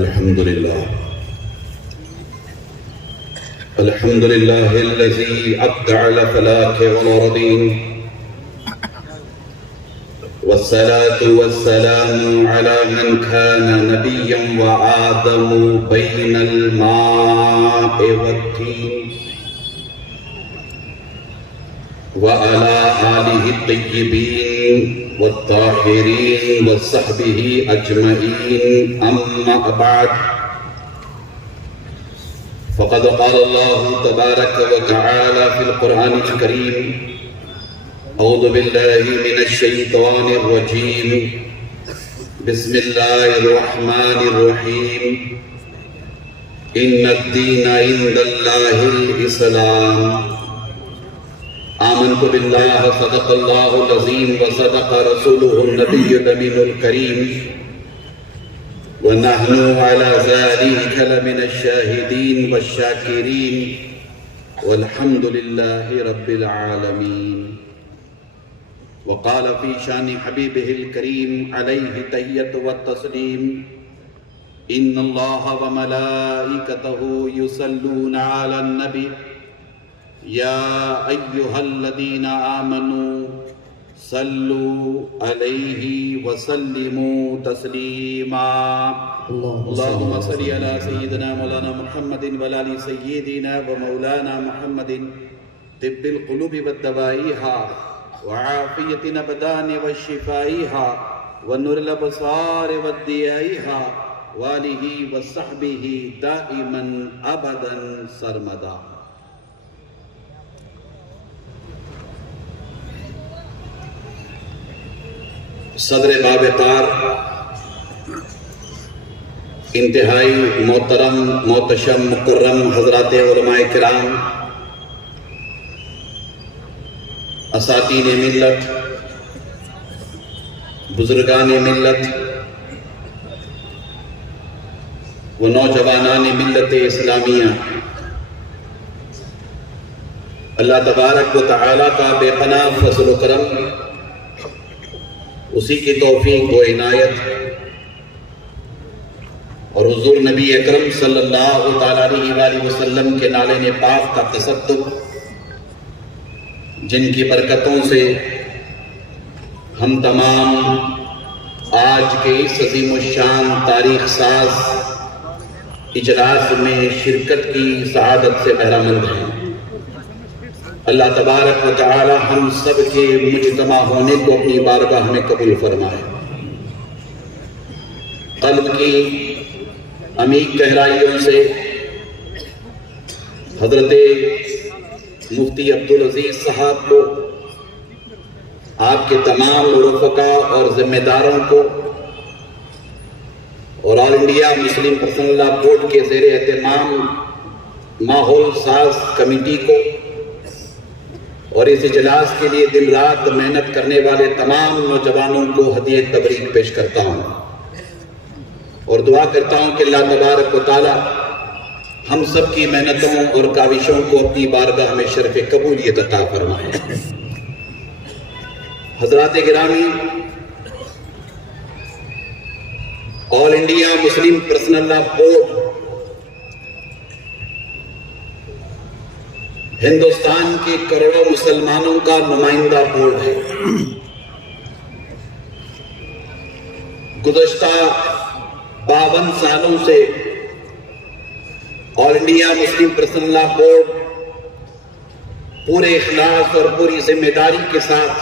الحمد لله الذي أبدع الفلاك والأرضين، والصلاة والسلام على من كان نبيا وآدم بين الماء والطين، وعلى آله الطيبين والطاهرين وصحبه أجمعين. أما بعد، فقد قال الله تبارك وتعالى في القرآن الكريم: أعوذ بالله من الشيطان الرجيم، بسم الله الرحمن الرحيم، إن الدين عند الله الإسلام. آمنت بالله صدق الله العظيم وصدق رسوله النبي الأمين الكريم، ونحن على ذلك لمن الشاهدين والشاكرين، والحمد لله رب العالمين. وقال في شان حبيبه الكريم عليه التحية والتسليم: إن الله وملائكته يصلون على النبي يا أيها الذين آمنوا صلوا عليه وسلموا تسليما. اللهم صل على سيدنا مولانا محمد وعلى آل سيدنا ومولانا محمد طب القلوب والدوائها وعافية الأبدان وشفائها ونور الأبصار والضيائها وآله وصحبه دائما أبدا سرمدا. صدر بابقار، انتہائی محترم محتشم مکرم حضرات علماء کرام، اساتین ملت، بزرگان ملت و نوجوانان ملت اسلامیہ، اللہ تبارک و تعالیٰ کا بے پناہ فضل و کرم، اسی کی توفیق و عنایت، اور حضور نبی اکرم صلی اللہ تعالیٰ علیہ وآلہ وسلم کے نالین پاک کا تصدق، جن کی برکتوں سے ہم تمام آج کے اس عظیم الشان تاریخ ساز اجلاس میں شرکت کی سعادت سے بہرہ مند ہیں. اللہ تبارک و تعالی ہم سب کے مجتمع ہونے کو اپنی بارگاہ میں قبول فرمائے. قلب کی عمیق گہرائیوں سے حضرت مفتی عبدالعزیز صاحب کو، آپ کے تمام رفقا اور ذمہ داروں کو، اور آل انڈیا مسلم پرسنل لا بورڈ کے زیر اہتمام ماحول ساز کمیٹی کو، اور اس اجلاس کے لیے دن رات محنت کرنے والے تمام نوجوانوں کو ہدیہ تبریک پیش کرتا ہوں، اور دعا کرتا ہوں کہ اللہ تبارک و تعالی ہم سب کی محنتوں اور کاوشوں کو اپنی بارگاہ میں شرف قبولیت عطا فرمائے. حضرات گرامی، آل انڈیا مسلم پرسنل لا بورڈ ہندوستان کے کروڑوں مسلمانوں کا نمائندہ بورڈ ہے. گزشتہ 52 سالوں سے آل انڈیا مسلم پرسنل لا بورڈ پورے اخلاص اور پوری ذمہ داری کے ساتھ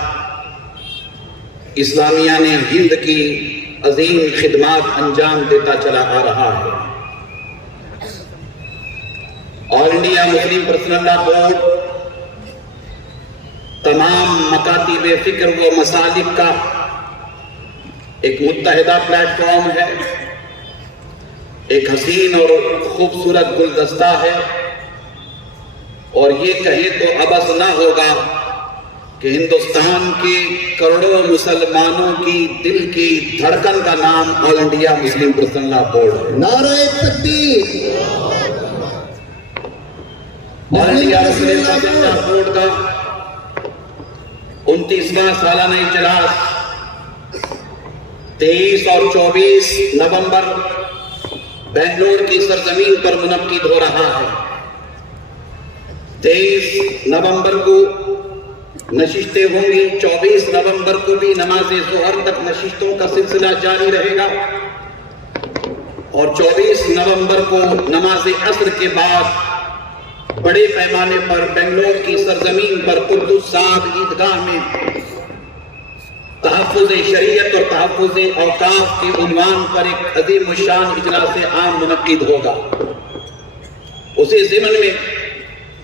اسلامیہ نے ہند کی عظیم خدمات انجام دیتا چلا آ رہا ہے. آل انڈیا مسلم پرسنل لا بورڈ تمام مکاتب فکر و مسالک کا ایک متحدہ پلیٹ فارم ہے، ایک حسین اور خوبصورت گلدستہ ہے، اور یہ کہیں تو عبث نہ ہوگا کہ ہندوستان کے کروڑوں مسلمانوں کی دل کی دھڑکن کا نام آل انڈیا مسلم پرسنل لا بورڈ ہے. نعرہ تکبیر. آل انڈیا مسلم پرسنل لا بورڈ کا 29واں سالانہ اجلاس 23 اور 24 نومبر بنگلور کی سرزمین پر منعقد ہو رہا ہے۔ 23 نومبر کو نشستیں ہوں گی، 24 نومبر کو بھی نماز ظہر تک نشستوں کا سلسلہ جاری رہے گا، اور 24 نومبر کو نماز عصر کے بعد بڑے پیمانے پر بنگلور کی سرزمین پر قدس صاحب عیدگاہ میں تحفظ شریعت اور تحفظ اوقاف کے عنوان پر ایک عظیم الشان اجلاس عام منعقد ہوگا۔ اسی ضمن میں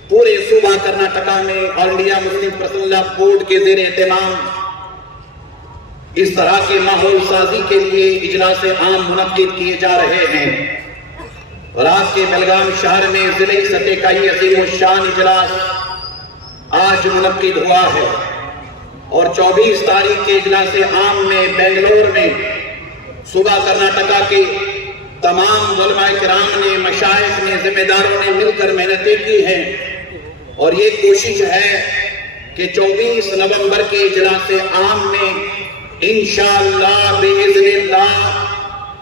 پورے صوبہ کرناٹکا میں All India Muslim Personal Law Board کے زیر اہتمام اس طرح کے ماحول سازی کے لیے اجلاس عام منعقد کیے جا رہے ہیں، اور آپ کے بیلگام شہر میں ضلعی سطح کا یہ عظیم الشان اجلاس آج منعقد ہوا ہے، اور 24 تاریخ کے اجلاس عام میں بنگلور میں صوبہ کرناٹکا کے تمام علماء کرام نے، مشائخ نے، ذمہ داروں نے مل کر محنتیں کی ہیں، اور یہ کوشش ہے کہ 24 نومبر کے اجلاس عام میں انشاءاللہ بإذن اللہ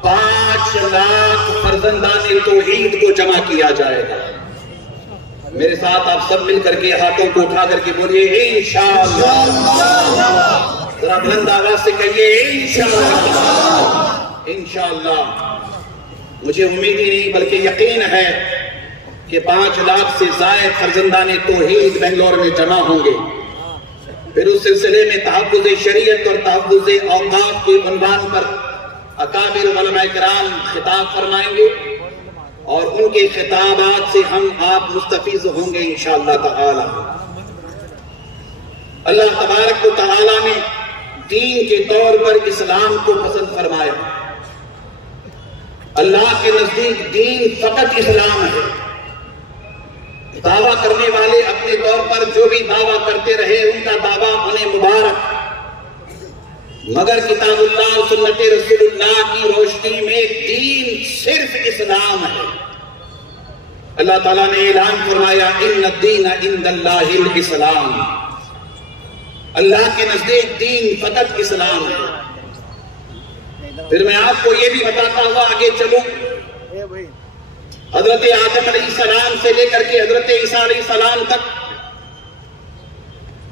5 لاکھ فرزندان توحید کو جمع کیا جائے گا۔ میرے ساتھ آپ سب مل کر کے ہاتھوں کو اٹھا کر کے بولیے انشاءاللہ، ذرا بلند آواز سے کہیے انشاءاللہ۔ انشاءاللہ مجھے امید ہی نہیں بلکہ یقین ہے کہ 5 لاکھ سے زائد فرزندان توحید بنگلور میں جمع ہوں گے۔ پھر اس سلسلے میں تحفظ شریعت اور تحفظ اوقاف کے عنوان پر اکابر علماء کرام خطاب فرمائیں گے، اور ان کے خطابات سے ہم آپ مستفیض ہوں گے انشاءاللہ تعالی۔ اللہ تبارک و تعالی نے دین کے طور پر اسلام کو پسند فرمایا۔ اللہ کے نزدیک دین فقط اسلام ہے۔ دعویٰ کرنے والے اپنے طور پر جو بھی دعویٰ کرتے رہے ان کا دعویٰ انہیں مبارک، مگر کتاب اللہ اور سنت رسول اللہ کی روشنی میں دین صرف اسلام ہے۔ اللہ تعالیٰ نے اعلان فرمایا ان الدین عند اللہ الاسلام، اللہ کے نزدیک دین فقط اسلام ہے۔ پھر میں آپ کو یہ بھی بتاتا ہوا آگے چلوں، حضرت آدم علیہ السلام سے لے کر کے حضرت عیسیٰ علیہ السلام تک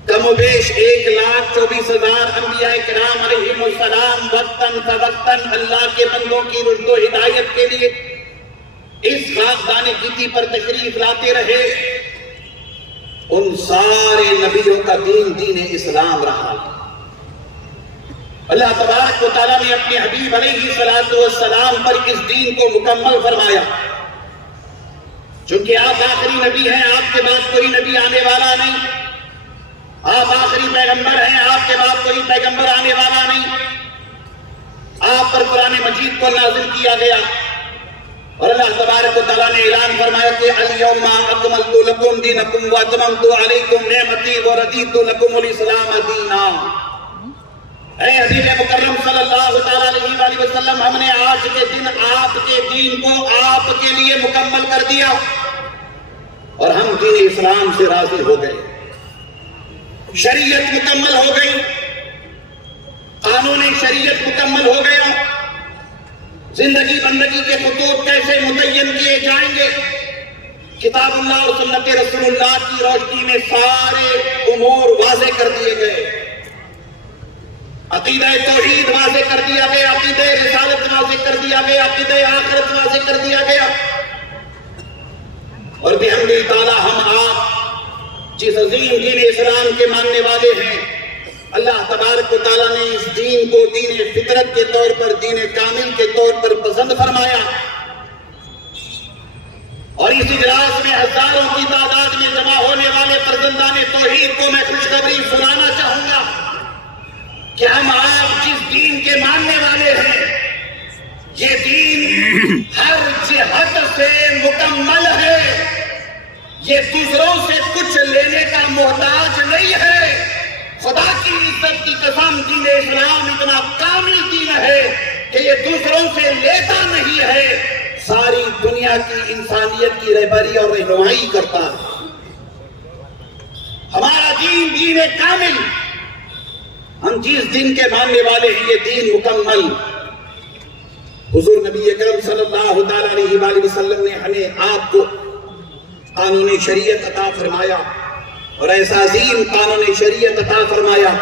کم و بیش 1,24,000 انبیاء کرام علیہم السلام وقتاً فوقتاً اللہ کے بندوں کی رشد و ہدایت کے لیے اس خاکدان گیتی پر تشریف لاتے رہے۔ ان سارے نبیوں کا دین دین اسلام رہا۔ اللہ تبارک و تعالیٰ نے اپنے حبیب علیہ السلام پر اس دین کو مکمل فرمایا، چونکہ آپ آخری نبی ہیں، آپ کے بعد کوئی نبی آنے والا نہیں، آپ آخری پیغمبر ہیں، آپ کے بعد کوئی پیغمبر آنے والا نہیں۔ آپ پر قرآن مجید کو نازل کیا گیا، اور اللہ تبارک و تعالیٰ نے اعلان فرمایا کہ الیوم اکملت لکم دینکم واتممت علیکم نعمتی ورضیت لکم الاسلام دینا۔ اے حبیب مکرم صلی اللہ تعالیٰ علیہ وآلہ وسلم، ہم نے آج کے دن آپ کے دین کو آپ کے لیے مکمل کر دیا، اور ہم دین اسلام سے راضی ہو گئے۔ شریعت مکمل ہو گئی، قانون شریعت مکمل ہو گیا، زندگی بندگی کے خطوط کیسے متعین کیے جائیں گے، کتاب اللہ اور سنت رسول اللہ کی روشنی میں سارے امور واضح کر دیے گئے۔ عقیدہ توحید واضح کر دیا گیا، عقیدہ رسالت واضح کر دیا گیا، عقیدہ آخرت واضح کر دیا گیا، اور بحمد تعالی ہم آپ جس عظیم دین اسلام کے ماننے والے ہیں، اللہ تبارک و تعالیٰ نے اس دین کو دین فطرت کے طور پر، دین کامل کے طور پر پسند فرمایا، اور اس اجلاس میں ہزاروں کی تعداد میں جمع ہونے والے فرزندان توحید کو میں خوشخبری سنانا چاہوں گا کہ ہم آپ جس دین کے ماننے والے ہیں، یہ دین ہر جہت سے مکمل ہے، یہ دوسروں سے کچھ لینے کا محتاج نہیں ہے۔ خدا کی عزت کی قسم، دین اسلام اتنا کامل دین ہے کہ یہ دوسروں سے لیتا نہیں ہے، ساری دنیا کی انسانیت کی رہبری اور رہنمائی کرتا ہے۔ ہمارا دین دین کامل، ہم جس دین کے ماننے والے ہیں، یہ دین مکمل، حضور نبی اکرم صلی اللہ تعالیٰ علیہ وآلہ وسلم نے ہمیں آپ کو قانون شریعت عطا فرمایا، اور ایسا عظیم قانون شریعت عطا فرمایا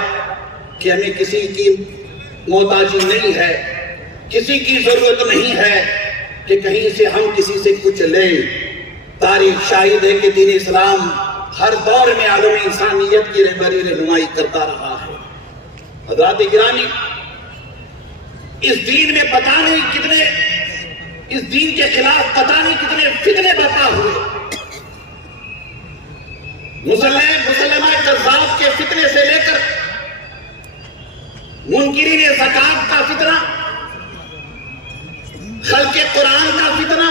کہ ہمیں کسی کی محتاجی نہیں ہے، کسی کی ضرورت نہیں ہے کہ کہیں سے ہم کسی سے کچھ لیں۔ تاریخ شاہد ہے کہ دین اسلام ہر دور میں عالم انسانیت کی رہنمائی کرتا رہا ہے۔ حضرات گرامی، اس دین میں پتہ نہیں کتنے، اس دین کے خلاف پتہ نہیں کتنے فتنے برپا ہوئے۔ مسلمہ کذاب کے فتنے سے لے کر منکرین زکات کا فتنہ، خلق قرآن کا فتنہ،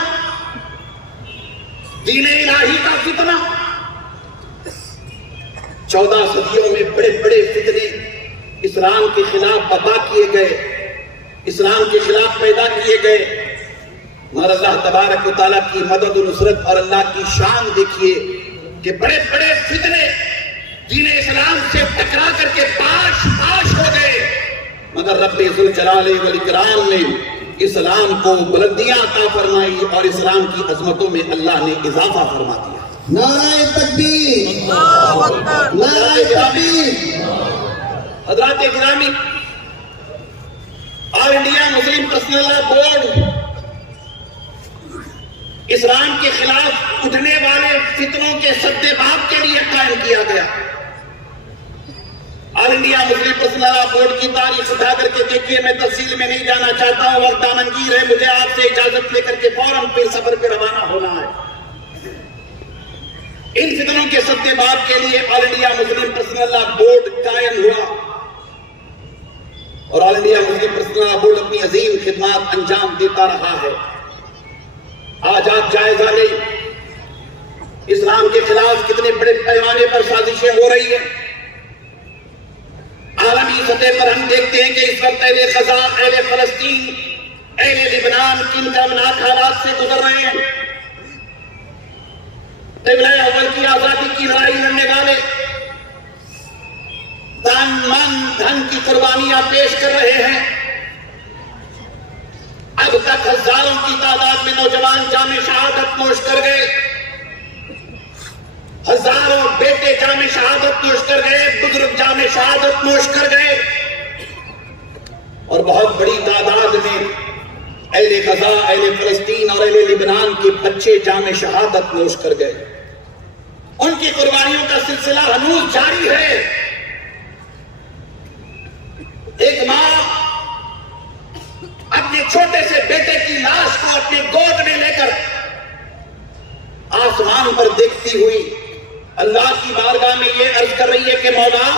دین الہی کا فتنہ، 14 صدیوں میں بڑے بڑے فتنے اسلام کے خلاف برپا کیے گئے، اسلام کے خلاف پیدا کیے گئے، مگر اللہ تبارک و تعالیٰ کی مدد و نصرت اور اللہ کی شان دیکھیے کہ بڑے بڑے فتنے دین اسلام سے ٹکرا کر کے پاش پاش ہو گئے، مگر رب ذوالجلال والاکرام نے اسلام کو بلندیاں عطا فرمائی اور اسلام کی عظمتوں میں اللہ نے اضافہ فرما دیا۔ نعرہ تکبیر، نعرہ تکبیر۔ حضرات گرامی، آل انڈیا مسلم پرسنل لا بورڈ اسلام کے خلاف اٹھنے والے فتنوں کے سد باب کے لیے قائم کیا گیا۔ آل انڈیا مسلم پرسنل لا بورڈ کی تاریخ اٹھا کر کے دیکھیے، میں تفصیل میں نہیں جانا چاہتا ہوں، وقت دامنگیر ہے، مجھے آپ سے اجازت لے کر کے فوراً پھر سفر پہ روانہ ہونا ہے۔ ان فتنوں کے سد باب کے لیے آل انڈیا مسلم پرسنل لا بورڈ قائم ہوا، اور آل انڈیا مسلم پرسنل لا بورڈ اپنی عظیم خدمات انجام دیتا رہا ہے۔ آج آپ جائزہ لیں، اسلام کے خلاف کتنے بڑے پیمانے پر سازشیں ہو رہی ہیں۔ عالمی سطح پر ہم دیکھتے ہیں کہ اس وقت اہل غزہ، اہل فلسطین، اہل لبنان کن دردناک حالات سے گزر رہے ہیں۔ قبلہ اول کی آزادی کی لڑائی لڑنے والے تن من دھن کی قربانیاں پیش کر رہے ہیں۔ اب تک ہزاروں کی تعداد میں نوجوان جام شہادت نوش کر گئے، ہزاروں بیٹے جام شہادت نوش کر گئے، بزرگ جام شہادت نوش کر گئے، اور بہت بڑی تعداد میں اہل غزہ، اہل فلسطین اور اہل لبنان کے بچے جام شہادت نوش کر گئے۔ ان کی قربانیوں کا سلسلہ ہنوز جاری ہے۔ ایک ماں اپنے چھوٹے سے بیٹے کی لاش کو اپنے گود میں لے کر آسمان پر دیکھتی ہوئی اللہ کی بارگاہ میں یہ عرض کر رہی ہے کہ مولا،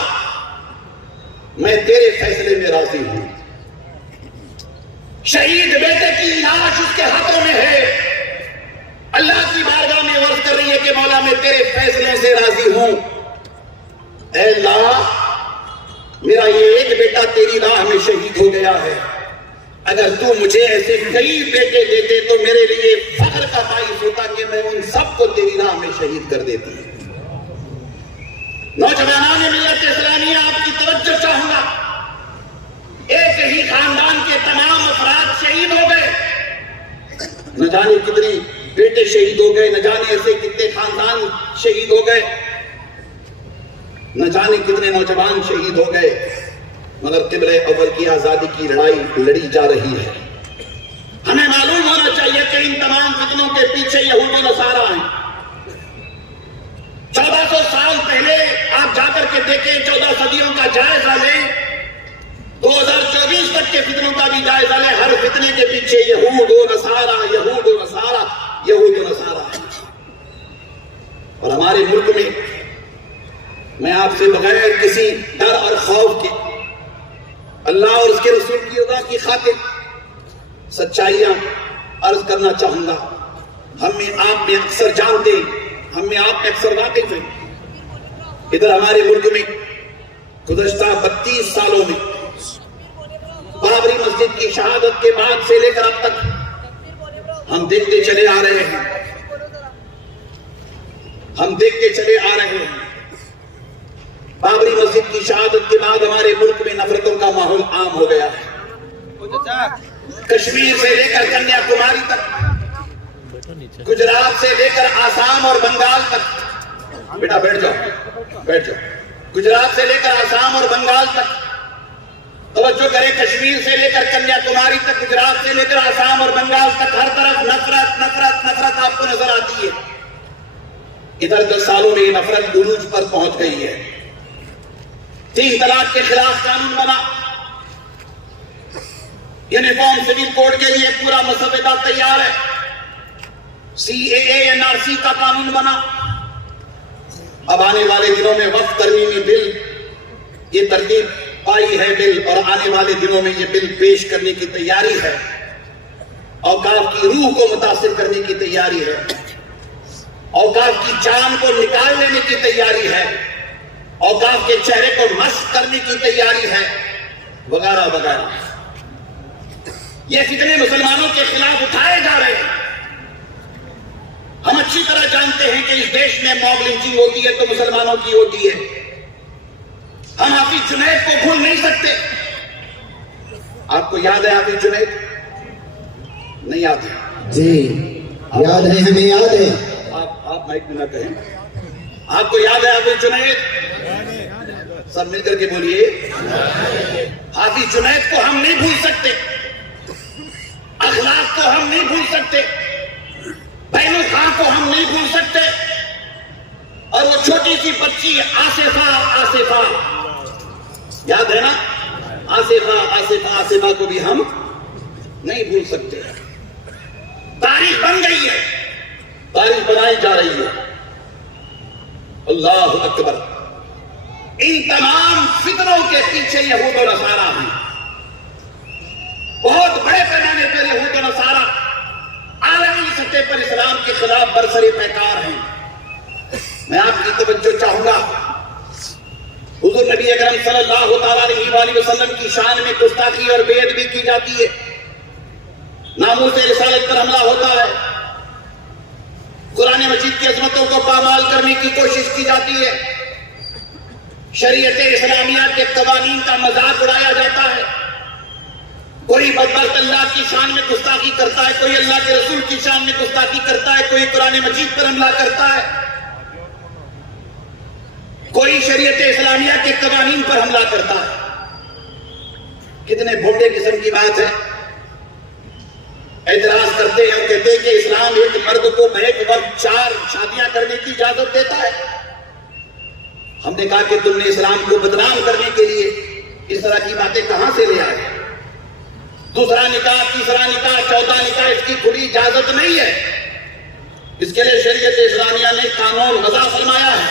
میں تیرے فیصلے میں راضی ہوں۔ شہید بیٹے کی لاش اس کے ہاتھوں میں ہے، اللہ کی بارگاہ میں عرض کر رہی ہے کہ مولا، میں تیرے فیصلے سے راضی ہوں۔ اے اللہ، میرا یہ ایک بیٹا تیری راہ میں شہید ہو گیا ہے، اگر تو مجھے ایسے کئی بیٹے دیتے تو میرے لیے فخر کا باعث ہوتا کہ میں ان سب کو تیری راہ میں شہید کر دیتی۔ نوجوانان ملت اسلامیہ، آپ کی توجہ چاہوں گا، ایک ہی خاندان کے تمام افراد شہید ہو گئے، نہ جانے کتنے بیٹے شہید ہو گئے، نہ جانے ایسے کتنے خاندان شہید ہو گئے، نہ جانے کتنے نوجوان شہید ہو گئے، مگر قبلہ اول کی آزادی کی لڑائی لڑی جا رہی ہے۔ ہمیں معلوم ہونا چاہیے کہ ان تمام فتنوں کے پیچھے یہود و نصارہ ہیں۔ 1400 سال پہلے آپ جا کر کے دیکھیں، 14 صدیوں کا جائزہ لیں، 2024 تک کے فتنوں کا بھی جائزہ لیں، ہر فتنے کے پیچھے یہود و نصارہ، یہود و نصارہ، یہود و نصارہ ہے۔ اور ہمارے ملک میں میں آپ سے بغیر کسی ڈر اور خوف کے اللہ اور اس کے رسول کی رضا کی خاطر سچائیاں عرض کرنا چاہوں گا۔ ہم میں آپ میں اکثر جانتے ہیں، ہم میں آپ میں اکثر واقف ہیں، ادھر ہمارے ملک میں گزشتہ 32 سالوں میں بابری مسجد کی شہادت کے بعد سے لے کر اب تک ہم دیکھتے چلے آ رہے ہیں، ہم دیکھتے چلے آ رہے ہیں بابری مسجد کی شہادت کے بعد ہمارے ملک میں نفرتوں کا ماحول عام ہو گیا ہے۔ کشمیر سے لے کر کنیا کماری تک، گجرات سے لے کر آسام اور بنگال تک، بیٹا بیٹھ جاؤ بیٹھ جاؤ، گجرات سے لے کر آسام اور بنگال تک، توجہ کریں، کشمیر سے لے کر کنیا کماری تک، گجرات سے لے کر آسام اور بنگال تک، ہر طرف نفرت نفرت نفرت آپ کو نظر آتی ہے۔ ادھر 10 سالوں میں یہ نفرت عروج پر پہنچ گئی ہے۔ 3 طلاق کے خلاف قانون بنا، یونیفارم سول کوڈ کے لیے پورا مسودہ تیار ہے، CAA NRC کا قانون بنا۔ اب آنے والے دنوں میں وقف ترمیمی بل یہ ترتیب پائی ہے بل، اور آنے والے دنوں میں یہ بل پیش کرنے کی تیاری ہے، اوقاف کی روح کو متاثر کرنے کی تیاری ہے، اوقاف کی جان کو نکال لینے کی تیاری ہے، اوقاف کے چہرے کو مشق کرنے کی تیاری ہے، وغیرہ وغیرہ۔ یہ فتنے مسلمانوں کے خلاف اٹھائے جا رہے ہیں۔ ہم اچھی طرح جانتے ہیں کہ اس دیش میں موب لنچنگ ہوتی ہے تو مسلمانوں کی ہوتی ہے۔ ہم حافظ جنید کو بھول نہیں سکتے۔ آپ کو یاد ہے حافظ جنید؟ نہیں یاد ہے؟ جی یاد ہے، ہمیں یاد ہے۔ آپ مائک میں نہ کہیں۔ آپ کو یاد ہے حافظ جنید؟ سب مل کر کے بولیے۔ حافظ جنید کو ہم نہیں بھول سکتے، اخلاق کو ہم نہیں بھول سکتے، بہن خان کو ہم نہیں بھول سکتے، اور وہ چھوٹی سی بچی آصفہ یاد ہے نا؟ آصفہ کو بھی ہم نہیں بھول سکتے۔ تاریخ بن گئی ہے، تاریخ بنائی جا رہی ہے۔ اللہ اکبر۔ ان تمام فتنوں کے پیچھے یہود و نصارہ ہیں، بہت بڑے پیمانے پر یہود و نصارہ عالمی سطح پر اسلام کے خلاف برسری پیکار ہیں۔ میں آپ کی توجہ چاہوں گا، حضور نبی اکرم صلی اللہ تعالیٰ علیہ وآلہ وسلم کی شان میں گستاخی اور بے ادبی کی جاتی ہے، ناموس رسالت پر حملہ ہوتا ہے، قرآن مجید کی عظمتوں کو پامال کرنے کی کوشش کی جاتی ہے، شریعت اسلامیہ کے قوانین کا مذاق اڑایا جاتا ہے، کوئی بدبخت اللہ کی شان میں گستاخی کرتا ہے، کوئی اللہ کے رسول کی شان میں گستاخی کرتا ہے، کوئی قرآن مجید پر حملہ کرتا ہے، کوئی شریعت اسلامیہ کے قوانین پر حملہ کرتا ہے۔ کتنے بھونڈے قسم کی بات ہے۔ اعتراض کرتے ہیں اور کہتے ہیں کہ اسلام ایک مرد کو بیک وقت 4 شادیاں کرنے کی اجازت دیتا ہے۔ ہم نے کہا کہ تم نے اسلام کو بدنام کرنے کے لیے اس طرح کی باتیں کہاں سے لے آئے؟ دوسرا نکاح، تیسرا نکاح، چوتھا نکاح، اس کی کھلی اجازت نہیں ہے۔ اس کے لیے شریعت اسلامیہ نے قانون وضع فرمایا ہے،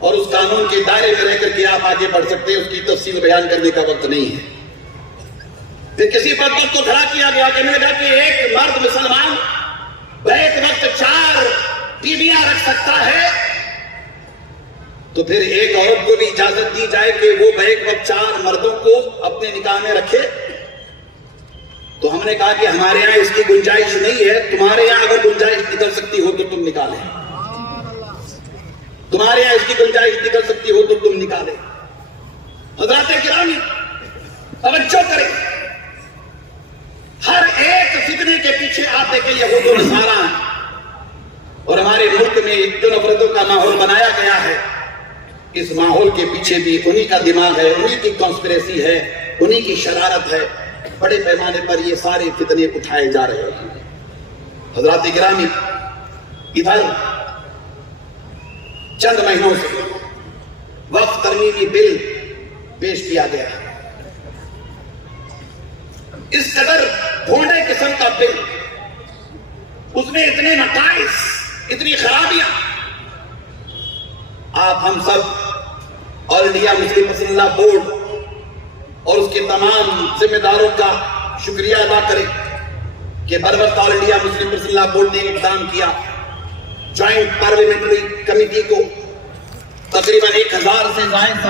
اور اس قانون کے دائرے میں رہ کر کے آپ آگے بڑھ سکتے ہیں، اس کی تفصیل بیان کرنے کا وقت نہیں ہے۔ پھر کسی بدبخت کو کھڑا کیا گیا کہ میں نے کہا کہ ایک مرد مسلمان بیک وقت 4 بیویاں رکھ سکتا ہے، تو پھر ایک عورت کو بھی اجازت دی جائے کہ وہ بیک وقت 4 مردوں کو اپنے نکاح میں رکھے؟ تو ہم نے کہا کہ ہمارے یہاں اس کی گنجائش نہیں ہے، تمہارے یہاں اگر گنجائش نکل سکتی ہو تو تم نکالیں، تمہارے یہاں اس کی گنجائش نکل سکتی ہو تو تم نکالیں۔ حضرات گرامی توجہ کریں، ہر ایک فتنے کے پیچھے آپ دیکھیں یہود و نصارہ ہیں، اور ہمارے ملک میں جو نفرتوں کا ماحول بنایا گیا ہے، اس ماحول کے پیچھے بھی انہی کا دماغ ہے، انہی کی کانسپریسی ہے، انہی کی شرارت ہے۔ بڑے پیمانے پر یہ سارے فتنے اٹھائے جا رہے ہیں۔ حضرات گرامی، ادھر چند مہینوں سے وقف ترمیمی بل پیش کیا گیا ہے، اس قدر بھونڈے قسم کا بل، اس میں اتنے نقائص، اتنی خرابیاں۔ آپ ہم سب آل انڈیا مسلم پسند اللہ بورڈ اور اس کے تمام ذمہ داروں کا شکریہ ادا کریں کہ بروقت آل انڈیا مسلم پسند اللہ بورڈ نے اقدام کیا، جوائنٹ پارلیمنٹری کمیٹی کو تقریباً 1000 سے زائد